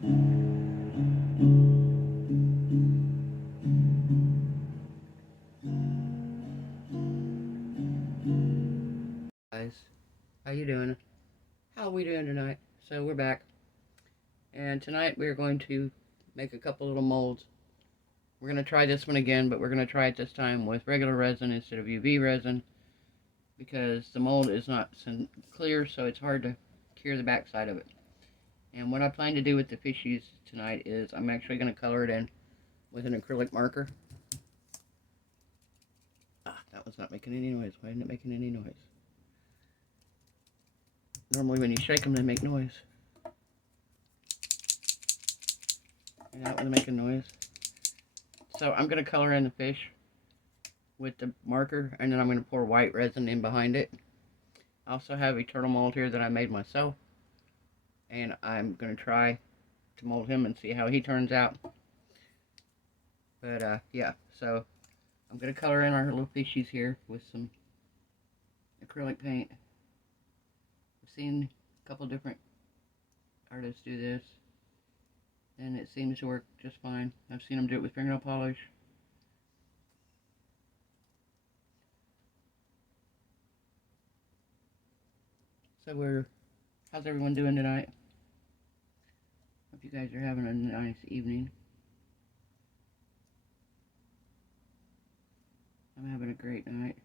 Guys, how you doing? How are we doing tonight? So we're back, and tonight we're going to make a couple little molds. We're going to try this one again, but we're going to try it this time with regular resin instead of UV resin, because the mold is not clear, so it's hard to cure the backside of it. And what I plan to do with the fishies tonight is I'm actually going to color it in with an acrylic marker. That one's not making any noise. Why isn't it making any noise? Normally when you shake them, they make noise. And that one's making noise. So I'm going to color in the fish with the marker, and then I'm going to pour white resin in behind it. I also have a turtle mold here that I made myself, and I'm going to try to mold him and see how he turns out. But yeah, so I'm going to color in our little fishies here with some acrylic paint. I've seen a couple different artists do this, and it seems to work just fine. I've seen them do it with fingernail polish. So how's everyone doing tonight? Hope you guys are having a nice evening. I'm having a great night.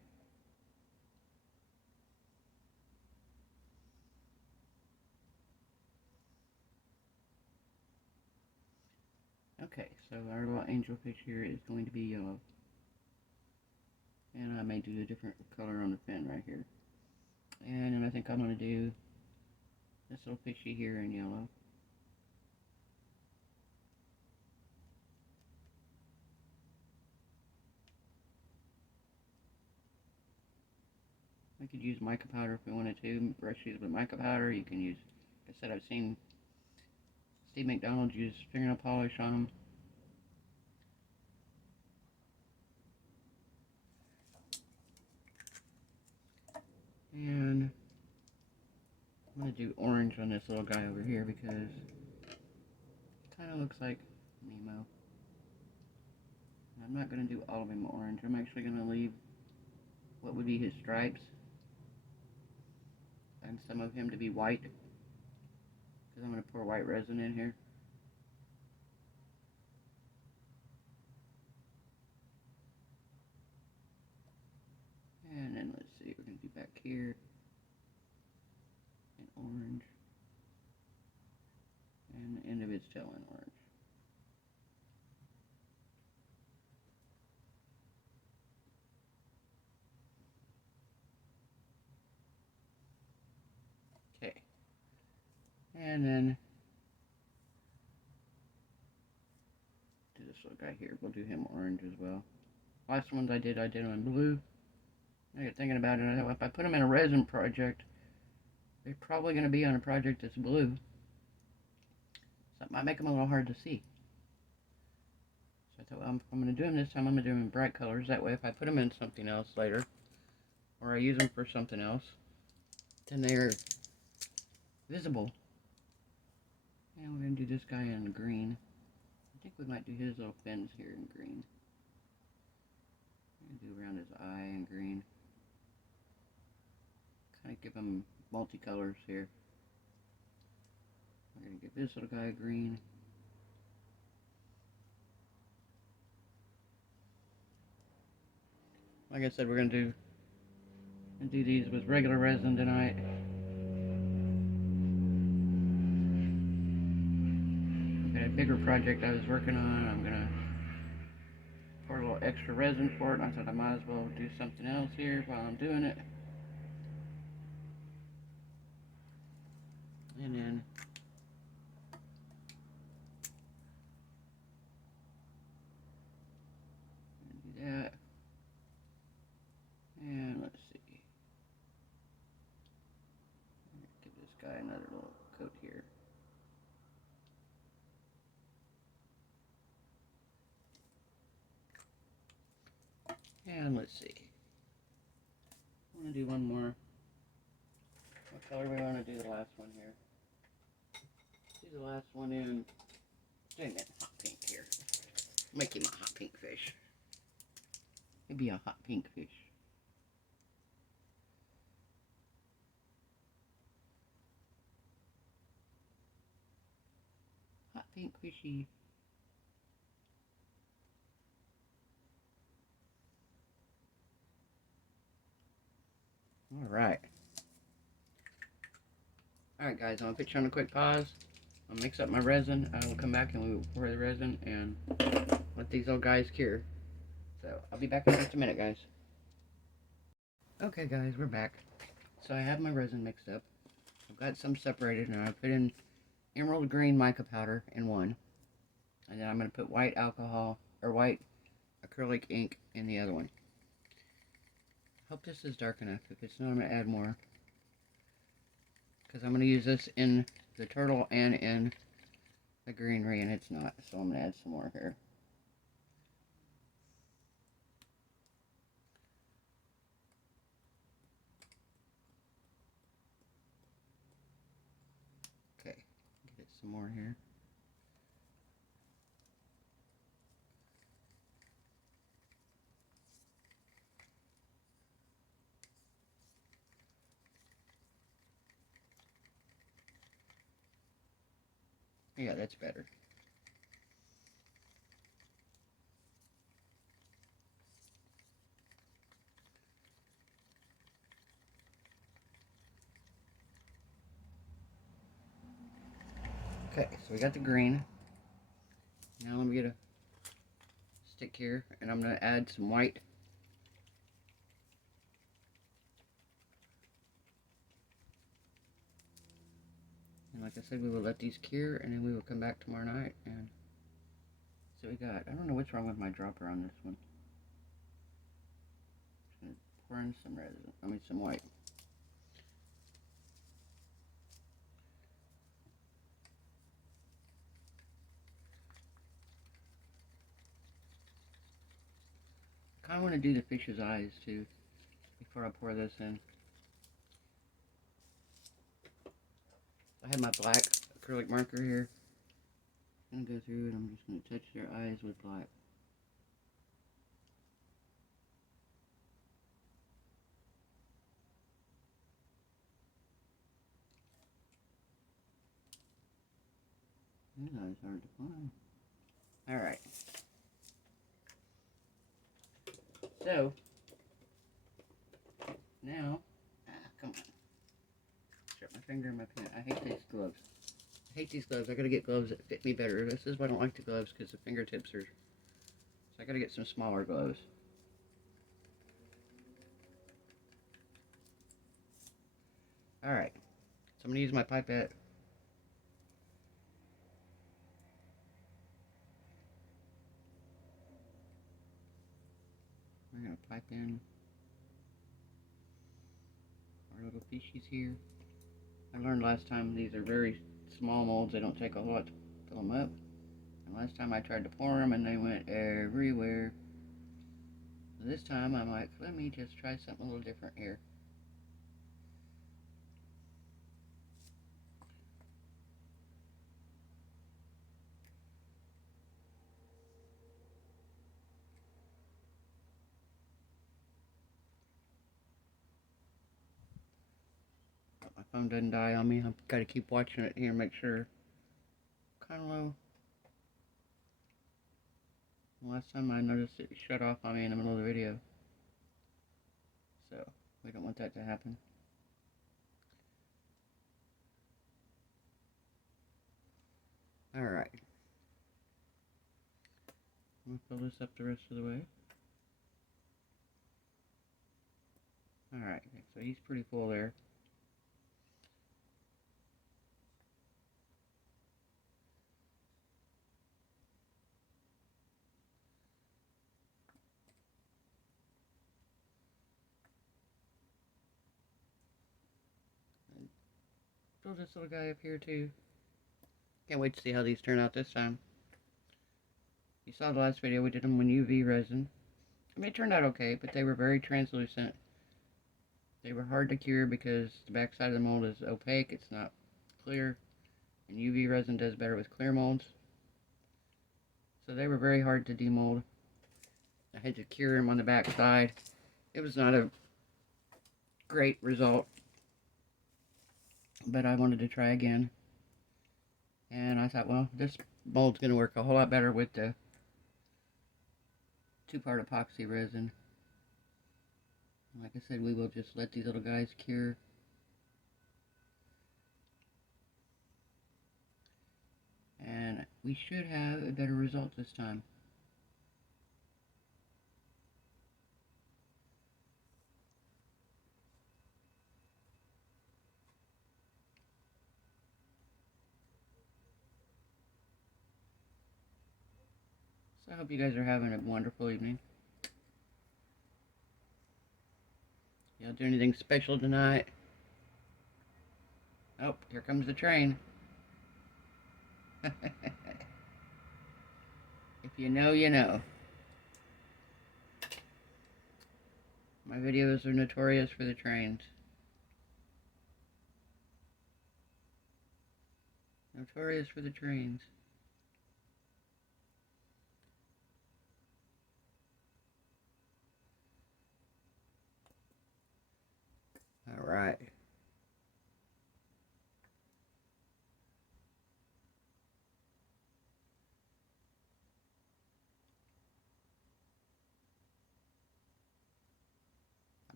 Okay, so our little angelfish here is going to be yellow. And I may do a different color on the fin right here. And then I think I'm going to do this little fishy here in yellow. I could use mica powder if we wanted to. Brushes with mica powder. You can use, like I said, I've seen Steve McDonald use fingernail polish on them. And I'm going to do orange on this little guy over here because it kind of looks like Nemo. I'm not going to do all of him orange. I'm actually going to leave what would be his stripes and some of him to be white, because I'm going to pour white resin in here. And then let's see, we're going to do back here in orange, and the end of its tail in orange. Okay, and then do this little guy here. We'll do him orange as well. Last ones I did on blue. Now you're thinking about it, if I put them in a resin project, they're probably going to be on a project that's blue. So it might make them a little hard to see. So I thought, well, if I'm going to do them this time, I'm going to do them in bright colors. That way, if I put them in something else later, or I use them for something else, then they're visible. And we're going to do this guy in green. I think we might do his little fins here in green. We're going to do around his eye in green. Kind of give him multicolors here. We're going to give this little guy green. Like I said, we're going to do these with regular resin tonight. I've got a bigger project I was working on. I'm going to pour a little extra resin for it. I thought I might as well do something else here while I'm doing it. And then do that. And let's see. Give this guy another little coat here. And let's see. I'm going to do one more. What color do we want to do the last one here? Do the last one in Doing that hot pink here. Make him a hot pink fish. Maybe a hot pink fish. Hot pink fishy. Alright. Alright guys, I'm going to put you on a quick pause. I'll mix up my resin. I will come back and we will pour the resin and let these little guys cure. So, I'll be back in just a minute, guys. Okay guys, we're back. So I have my resin mixed up. I've got some separated and I put in emerald green mica powder in one. And then I'm going to put white alcohol, or white acrylic ink in the other one. Hope this is dark enough. If it's not, I'm going to add more. Because I'm going to use this in the turtle and in the greenery, and it's not. So I'm going to add some more here. Okay, get some more here. Yeah, that's better. Okay, so we got the green. Now let me get a stick here, and I'm going to add some white. And like I said, we will let these cure, and then we will come back tomorrow night and see what we got. I don't know what's wrong with my dropper on this one. Just going to pour in some resin, some white. I kind of want to do the fish's eyes too before I pour this in. I have my black acrylic marker here. I'm going to go through and I'm just going to touch their eyes with black. These eyes hard to find. Alright. So, now, come on. Strap my finger in my pen. I hate these gloves. I hate these gloves. I gotta get gloves that fit me better. This is why I don't like the gloves, because the fingertips are... So I gotta get some smaller gloves. Alright. So I'm gonna use my pipette. We're gonna pipe in our little fishies here. I learned last time these are very small molds. They don't take a lot to fill them up. And last time I tried to pour them and they went everywhere. So this time I'm like, let me just try something a little different here. My phone doesn't die on me. I've got to keep watching it here and make sure. Kind of low. Last time I noticed it shut off on me in the middle of the video. So, we don't want that to happen. Alright. I'm going to fill this up the rest of the way. Alright, so he's pretty full there. Fill this little guy up here too. Can't wait to see how these turn out this time. You saw the last video, we did them with UV resin. I mean, it turned out okay, but they were very translucent. They were hard to cure because the back side of the mold is opaque, it's not clear. And UV resin does better with clear molds. So they were very hard to demold. I had to cure them on the back side. It was not a great result, but I wanted to try again. And I thought, well, this mold's going to work a whole lot better with the 2-part epoxy resin. Like I said, we will just let these little guys cure. And we should have a better result this time. So I hope you guys are having a wonderful evening. Y'all do anything special tonight? Oh, here comes the train. If you know, you know. My videos are notorious for the trains. Notorious for the trains. Alright.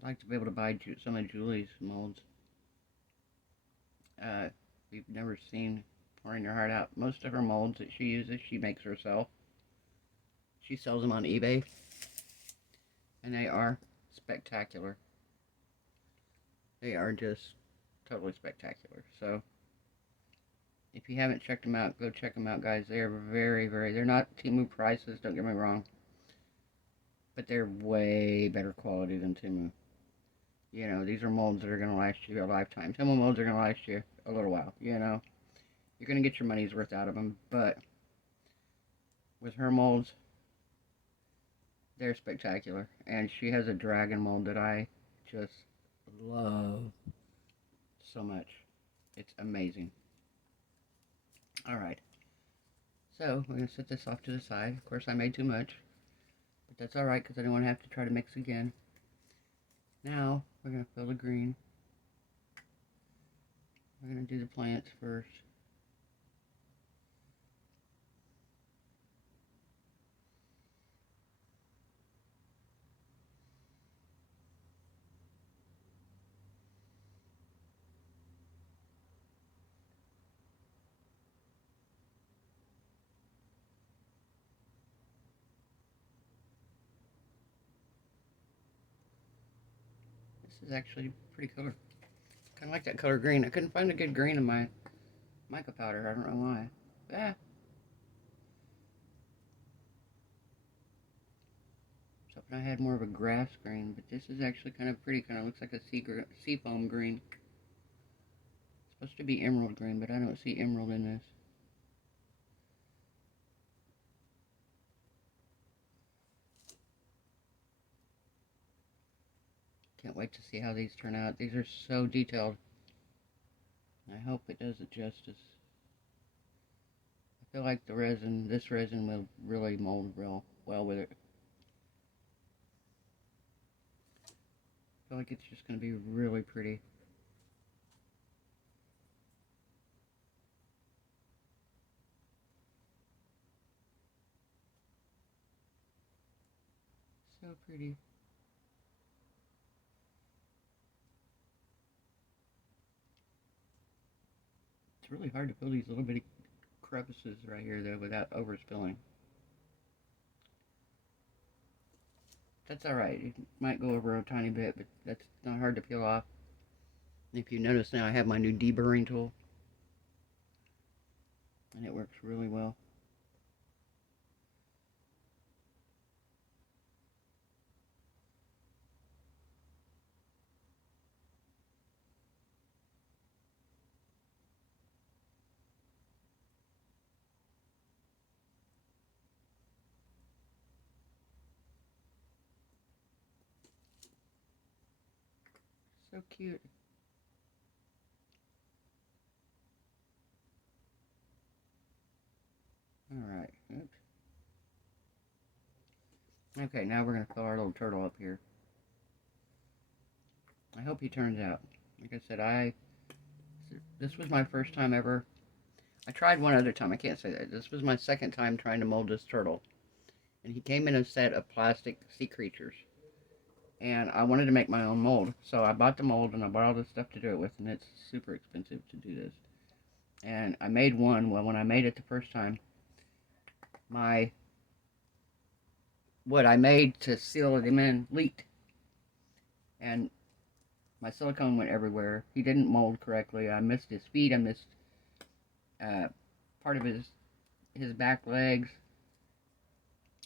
I'd like to be able to buy some of Julie's molds. We've never seen pouring your heart out. Most of her molds that she uses, she makes herself. She sells them on eBay. And they are spectacular. They are just totally spectacular. So, if you haven't checked them out, go check them out, guys. They are they're not Temu prices, don't get me wrong. But they're way better quality than Temu. You know, these are molds that are going to last you a lifetime. Temu molds are going to last you a little while, you know. You're going to get your money's worth out of them, but with her molds, they're spectacular. And she has a dragon mold that I just love so much. It's amazing. Alright. So, we're going to set this off to the side. Of course, I made too much. But that's alright, because I don't want to have to try to mix again. Now, we're going to fill the green. We're going to do the plants first. This is actually pretty color. Kind of like that color green. I couldn't find a good green in my mica powder. I don't know why. Ah. So I had more of a grass green, but this is actually kind of pretty. Kind of looks like a sea foam green. It's supposed to be emerald green, but I don't see emerald in this. Can't wait to see how these turn out. These are so detailed. I hope it does it justice. I feel like this resin will really mold real well with it. I feel like it's just going to be really pretty. So pretty. It's really hard to fill these little bitty crevices right here though without overspilling. That's alright. It might go over a tiny bit, but that's not hard to peel off. If you notice now, I have my new deburring tool. And it works really well. So cute. Alright, oops. Okay, now we're going to fill our little turtle up here. I hope he turns out. Like I said, this was my first time ever. I tried one other time. I can't say that. This was my second time trying to mold this turtle. And he came in a set of plastic sea creatures. And I wanted to make my own mold. So I bought the mold and I bought all this stuff to do it with. And it's super expensive to do this. And I made one. Well, when I made it the first time, what I made to seal it in leaked. And my silicone went everywhere. He didn't mold correctly. I missed his feet. I missed part of his back legs.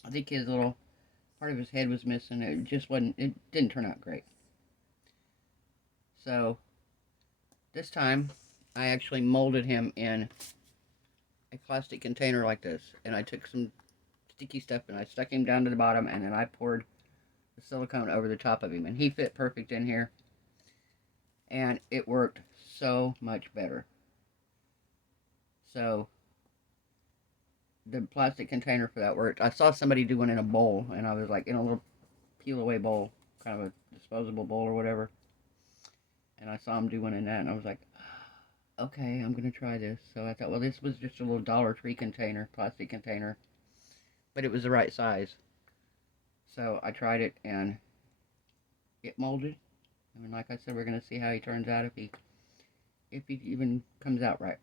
I think his little part of his head was missing. It just wasn't. It didn't turn out great. So this time, I actually molded him in a plastic container like this, and I took some sticky stuff and I stuck him down to the bottom, and then I poured the silicone over the top of him, and he fit perfect in here. And it worked so much better. So the plastic container for that worked. I saw somebody do one in a bowl, and I was like, in a little peel away bowl, kind of a disposable bowl or whatever. And I saw him do one in that, and I was like, okay, I'm gonna try this. So I thought, well, this was just a little Dollar Tree container, plastic container, but it was the right size. So I tried it, and it molded. I mean, like I said, we're gonna see how he turns out, if he even comes out right.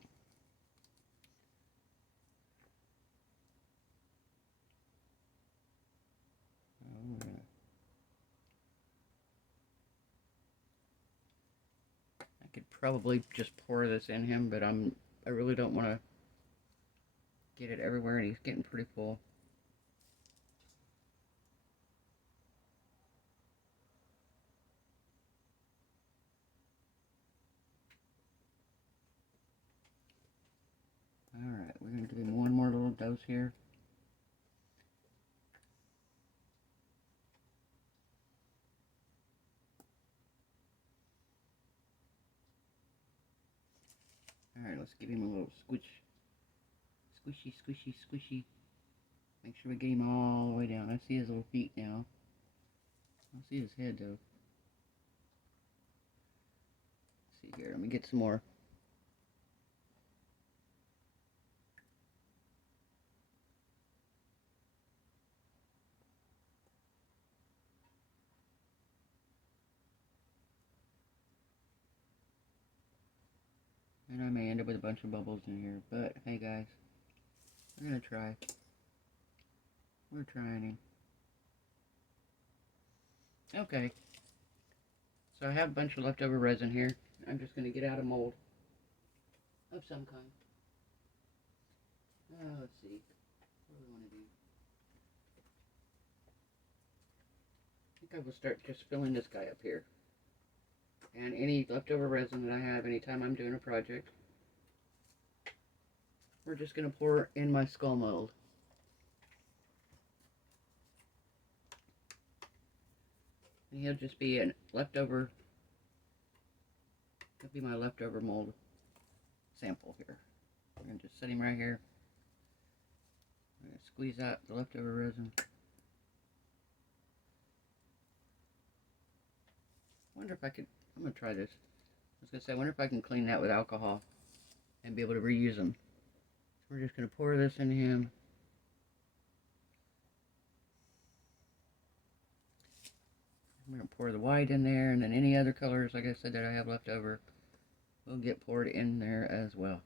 I could probably just pour this in him, but I really don't want to get it everywhere, and he's getting pretty full. Alright, we're going to give him one more little dose here. Alright, let's give him a little squishy, squishy, squishy. Make sure we get him all the way down. I see his little feet now. I don't see his head though. Let's see here, let me get some more. And I may end up with a bunch of bubbles in here, but hey guys, we're gonna try. We're trying him. Okay. So I have a bunch of leftover resin here. I'm just gonna get out a mold of some kind. Let's see. What do we want to do? I think I will start just filling this guy up here. And any leftover resin that I have anytime I'm doing a project, we're just going to pour in my skull mold. And he'll just be a leftover, he'll be my leftover mold sample here. I'm going to just set him right here. I'm going to squeeze out the leftover resin. I wonder if I could, I'm going to try this. I was going to say, I wonder if I can clean that with alcohol and be able to reuse them. So we're just going to pour this in him. I'm going to pour the white in there, and then any other colors, like I said, that I have left over will get poured in there as well.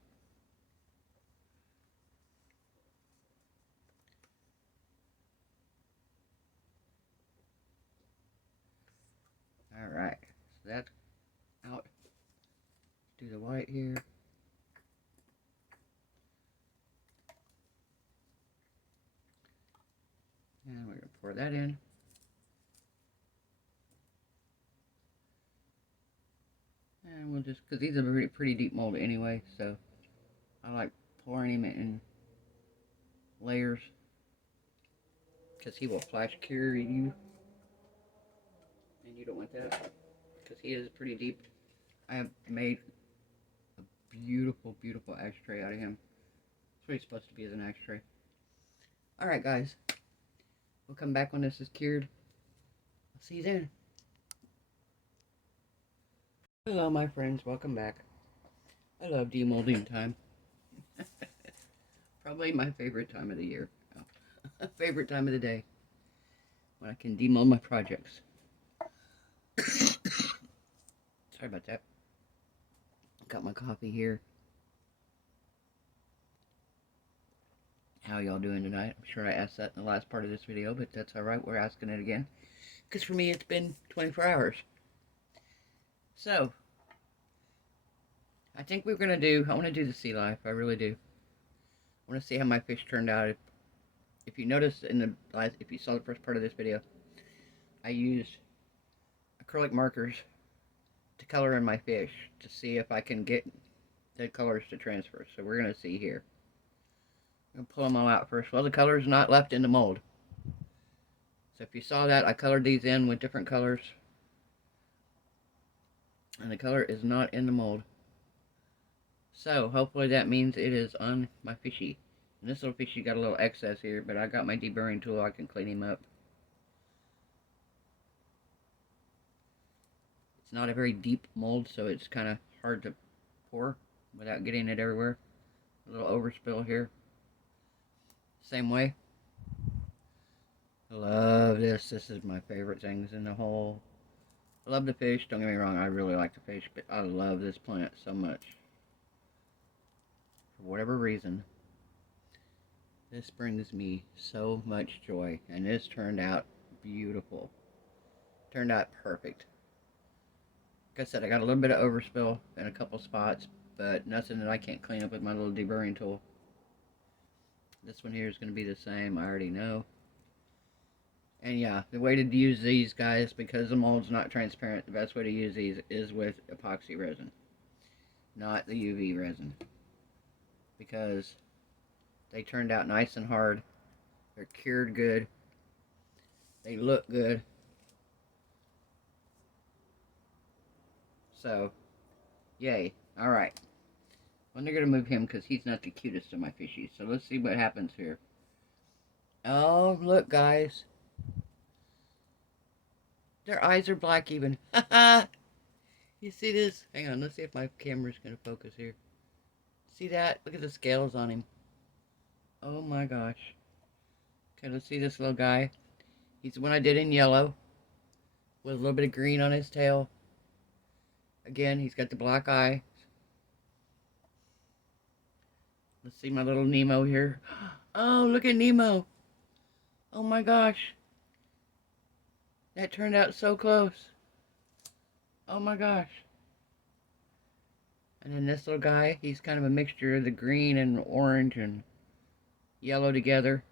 Alright, so that's out. Let's do the white here. And we're going to pour that in. And we'll just, because these are pretty deep mold anyway, so I like pouring him in layers, because he will flash cure you, and you don't want that, because he is pretty deep. I have made a beautiful, beautiful ashtray out of him. That's what he's supposed to be, as an ashtray. Alright guys, We'll come back when this is cured. I'll see you then. Hello, my friends. Welcome back. I love demolding time. Probably my favorite time of the year. Oh. Favorite time of the day. When I can demold my projects. Sorry about that. Got my coffee here. How y'all doing tonight? I'm sure I asked that in the last part of this video, but that's alright. We're asking it again. Because for me, it's been 24 hours. So, I think we're going to do, I want to do the sea life. I really do. I want to see how my fish turned out. If you noticed in the last, if you saw the first part of this video, I used acrylic markers to color in my fish to see if I can get the colors to transfer. So we're going to see here. I'm going to pull them all out first. Well, the color's not left in the mold. So if you saw that, I colored these in with different colors. And the color is not in the mold. So hopefully that means it is on my fishy. And this little fishy got a little excess here, but I got my deburring tool. I can clean him up. It's not a very deep mold, so it's kind of hard to pour without getting it everywhere. A little overspill here. Same way. I love this. This is my favorite things in the whole. I love the fish. Don't get me wrong. I really like the fish, but I love this plant so much. For whatever reason, this brings me so much joy. And this turned out beautiful. Turned out perfect. Like I said, I got a little bit of overspill in a couple spots, but nothing that I can't clean up with my little deburring tool. This one here is going to be the same, I already know. And yeah, the way to use these guys, because the mold's not transparent, the best way to use these is with epoxy resin, not the UV resin. Because they turned out nice and hard. They're cured good. They look good. So, yay. Alright. I'm going to move him because he's not the cutest of my fishies. So let's see what happens here. Oh, look, guys. Their eyes are black even. You see this? Hang on, let's see if my camera's going to focus here. See that? Look at the scales on him. Oh my gosh. Okay, let's see this little guy. He's the one I did in yellow. With a little bit of green on his tail. Again, he's got the black eye. Let's see my little Nemo here. Oh, look at Nemo. Oh my gosh. That turned out so close. Oh my gosh. And then this little guy, he's kind of a mixture of the green and orange and yellow together.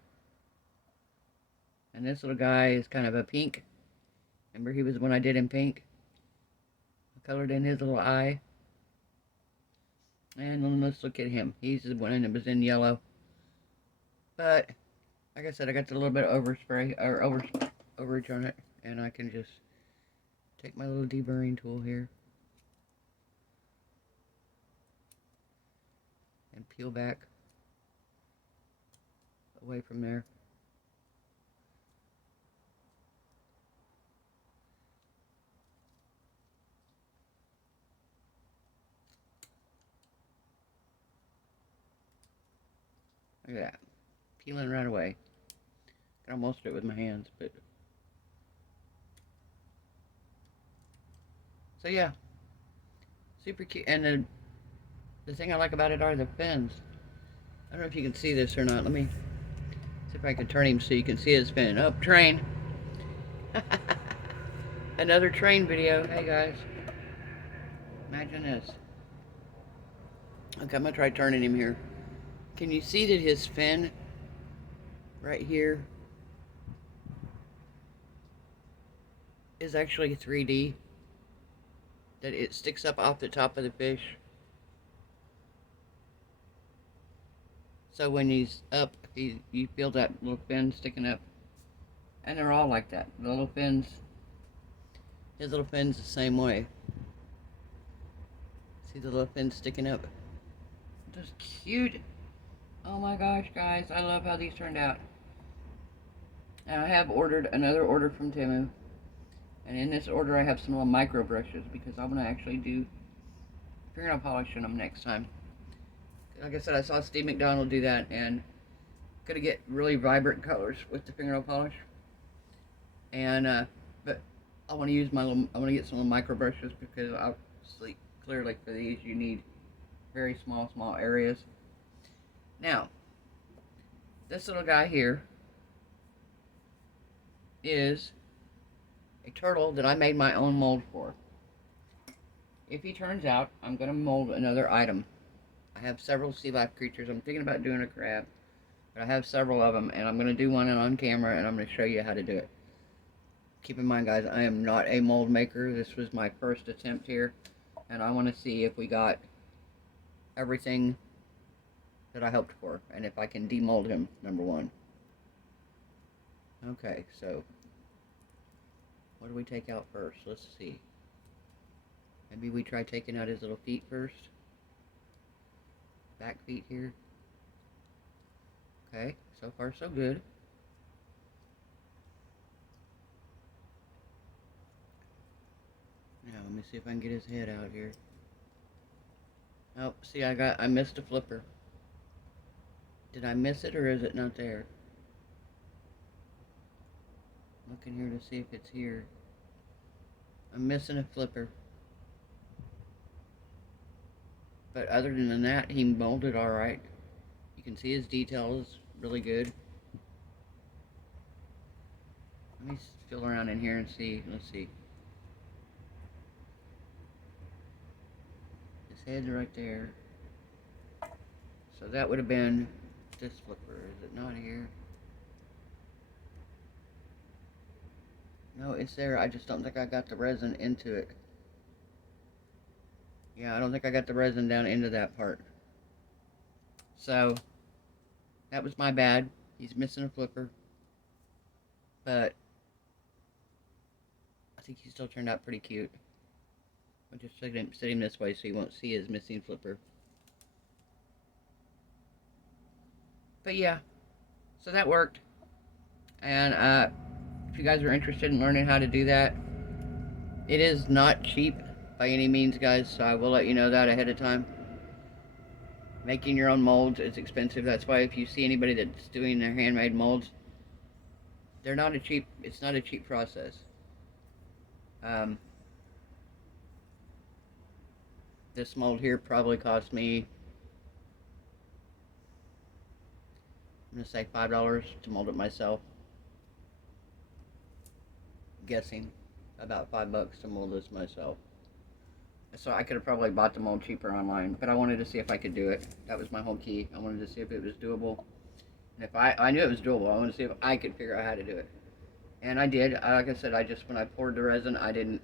And this little guy is kind of a pink. Remember, he was the one I did in pink. I colored in his little eye. And then let's look at him. He's the one that was in yellow. But, like I said, I got a little bit of overspray, or overage on it. And I can just take my little deburring tool here. And peel back away from there. Look at that. Peeling right away. I can almost do it with my hands, but... So yeah. Super cute. And the thing I like about it are the fins. I don't know if you can see this or not. Let me see if I can turn him so you can see his fin. Oh, train. Another train video. Hey guys. Imagine this. Okay, I'm going to try turning him here. Can you see that his fin right here is actually 3D? That it sticks up off the top of the fish. So when he's up, you feel that little fin sticking up. And they're all like that. The little fins. His little fin's the same way. See the little fin sticking up? Just cute. Oh my gosh, guys. I love how these turned out. I have ordered another order from Temu, and in this order I have some little micro brushes because I'm going to actually do fingernail polish on them next time. Like I said, I saw Steve McDonald do that, and gonna get really vibrant colors with the fingernail polish. And but I want to use my little, I want to get some little micro brushes because obviously, clearly for these you need very small areas. Now, this little guy here is a turtle that I made my own mold for. If he turns out, I'm going to mold another item. I have several sea life creatures. I'm thinking about doing a crab, but I have several of them, and I'm going to do one on camera, and I'm going to show you how to do it. Keep in mind, guys, I am not a mold maker. This was my first attempt here, and I want to see if we got everything that I hoped for, and if I can demold him, number one. Okay, so what do we take out first? Let's see. Maybe we try taking out his little feet first. Back feet here. Okay, so far so good. Now, let me see if I can get his head out here. Oh, see, I missed a flipper. Did I miss it, or is it not there? I'm looking here to see if it's here. I'm missing a flipper. But other than that, he molded alright. You can see his details really good. Let me feel around in here and see. Let's see. His head's right there. So that would have been this flipper. Is it not here? No, it's there. I just don't think I got the resin into it. Yeah, I don't think I got the resin down into that part. So, that was my bad. He's missing a flipper. But, I think he still turned out pretty cute. I'll just sit him this way so you won't see his missing flipper. But yeah, so that worked. And if you guys are interested in learning how to do that, it is not cheap by any means, guys, so I will let you know that ahead of time. Making your own molds is expensive. That's why if you see anybody that's doing their handmade molds, it's not a cheap process. This mold here probably cost me, I'm going to say $5 to mold it myself. Guessing about $5 to mold this myself. So I could have probably bought the mold cheaper online, but I wanted to see if I could do it. That was my whole key. I wanted to see if it was doable. And if I knew it was doable, I wanted to see if I could figure out how to do it. And I did. Like I said, when I poured the resin, I didn't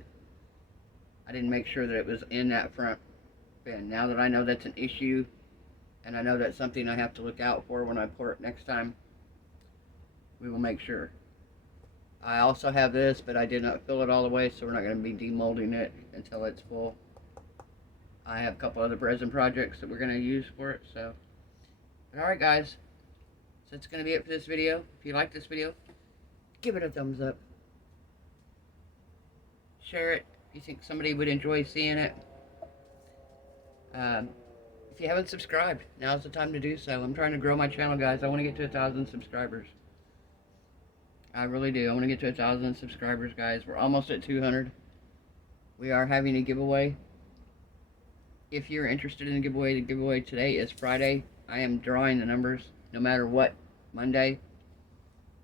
make sure that it was in that front fin. Now that I know that's an issue, and I know that's something I have to look out for when I pour it next time, we will make sure. I also have this, but I did not fill it all the way, so we're not going to be demolding it until it's full. I have a couple other resin projects that we're going to use for it, so. Alright guys, so that's going to be it for this video. If you like this video, give it a thumbs up. Share it if you think somebody would enjoy seeing it. If you haven't subscribed, now's the time to do so. I'm trying to grow my channel, guys. I want to get to 1,000 subscribers. I really do. I want to get to 1,000 subscribers, guys. We're almost at 200. We are having a giveaway. If you're interested in a giveaway, the giveaway today is Friday. I am drawing the numbers no matter what, Monday.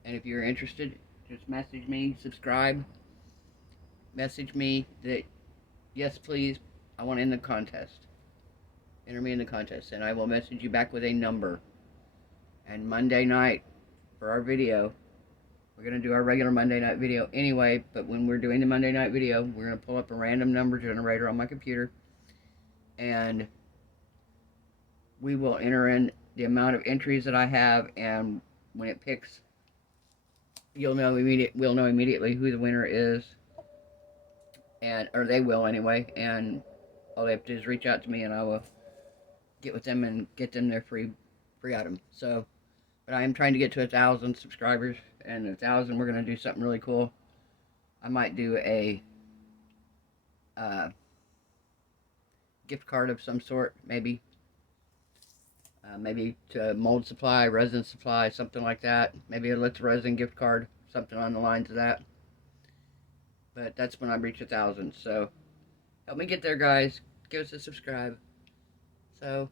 And if you're interested, just message me, subscribe. Message me that, yes, please, I want to end the contest. Enter me in the contest, and I will message you back with a number. And Monday night, for our video, we're going to do our regular Monday night video anyway, but when we're doing the Monday night video, we're going to pull up a random number generator on my computer, and we will enter in the amount of entries that I have, and when it picks, we'll know immediately who the winner is, or they will anyway, and all they have to do is reach out to me, and I will get with them and get them their free item. So, but I am trying to get to 1,000 subscribers and 1,000, we're gonna do something really cool. I might do a gift card of some sort, maybe. Maybe to mold supply, resin supply, something like that. Maybe a Let's Resin gift card, something on the lines of that. But that's when I reach 1,000. So help me get there, guys. Give us a subscribe. So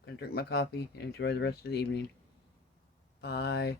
I'm gonna drink my coffee and enjoy the rest of the evening. Bye.